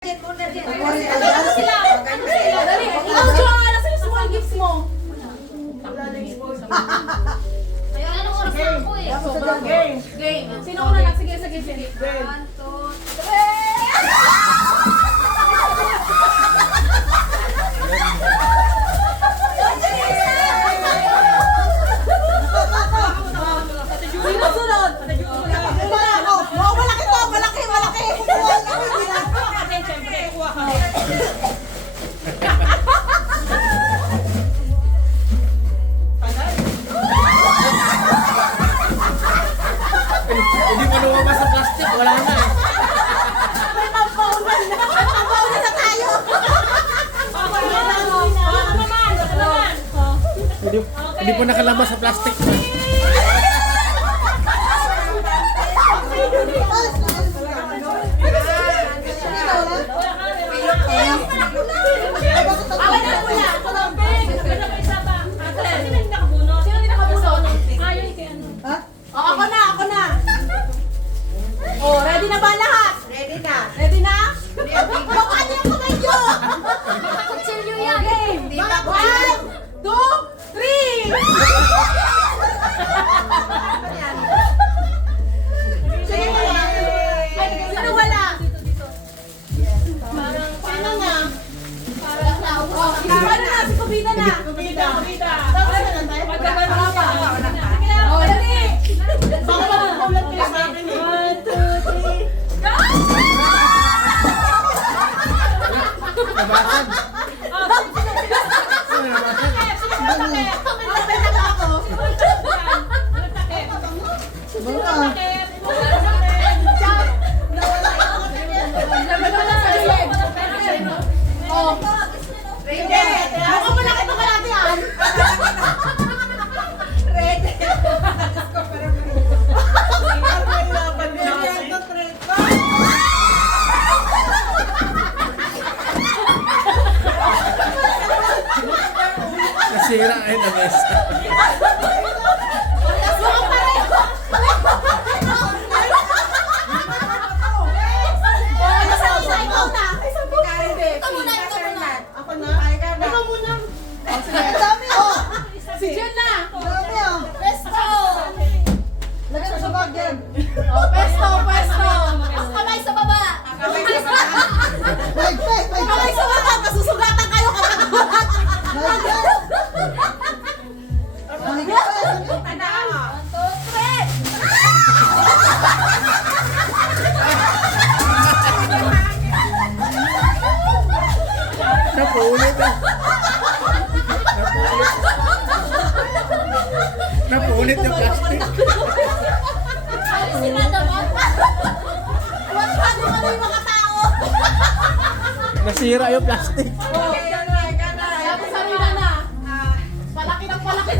Ano sila? Dali. Ikaw, Joanna, sa'yo small gifts mo. Kaya anong oras na ako eh? Sobrang game. Game. Sino una lang? Sige, sige, sige. 1, 2, 3. Sino sunod? Wala ako. Oh, malaki to. Malaki, malaki. Siyempre, kuha ka. Hindi mo lumabas sa plastic, wala na eh. May pampaunan na. May pampaunan na tayo. Hindi po nakalabas sa plastic. Ako na. Oh, ready na ba lahat? Ready na. Ready na? Baka niyo yung kamay niyo. Kutsilyo yan. Game. 1, 2, 3. Sino wala? Sino na? Oh, ano na? Si Kubida na. Tapos na lang tayo? Oh, dali. Baka magugulat kayo sa akin eh. 1, 2, 3. Nabasan. Mukhang malaki ito kalati yan. Nasira ay na mesa. Mukhang pareho. Ikaw na. Ako na? Ikaw muna. Dami oh. Si Jen na. Dami oh. Pesto. Lagay mo sa bag yan. Oh, pesto. Kamay sa baba. Kamay sa baba. Masusugatan kayo kapag Napuulit eh. Napuulit yung plastic. Sira naman. Wag pa yung yung mga tao. Nasira yung plastic. Tapos sarili na. Palaki ng palaki.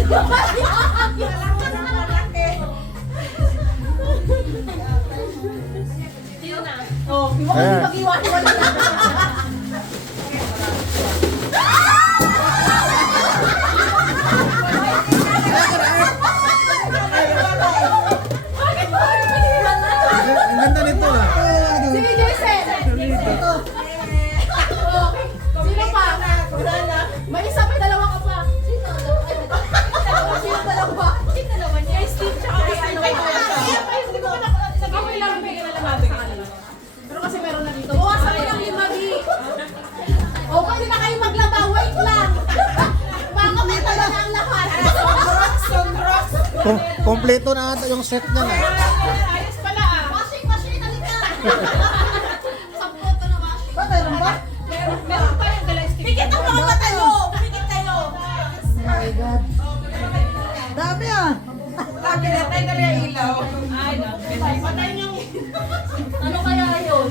Sino na? Oh, iwan ko yung mag-iwan-iwan na. Ang ganda nito ah. Sige, Jason. Oh, sino pa? May isa, may dalawa ka pa. Sino dalawa? Kay Steve tsaka kay ano. Okay lang, bigyan na lang natin sa kanila. Pero kasi meron na dito. Buwasan mo ng 5, Di. O, pwede na kayo maglaba. Wait lang. Baka may tala na ang lahat. Kompleto na ata yung set niya na. Ayos pala ah. Washing machine, halika. Sampot na washing. Ba, meron ba? Meron pa yung dalawang stick. Pikit ang mga mata nyo. Pikit kayo. Oh my God. Dami ah. Ay, no. Patay nyo. Ano kaya yun?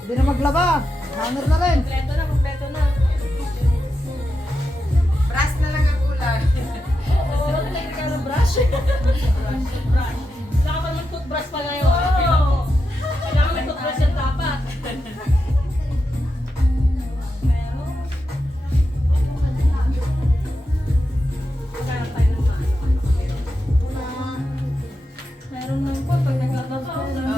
Hindi na maglaba. Hanger na rin. Kompleto na. Brass na lang ang kulay. Oo, nalagay ka ng brush. Brush. Saka pa mag-toothbrush pa ngayon. Kailangan may toothbrush yung dapat. Meron ng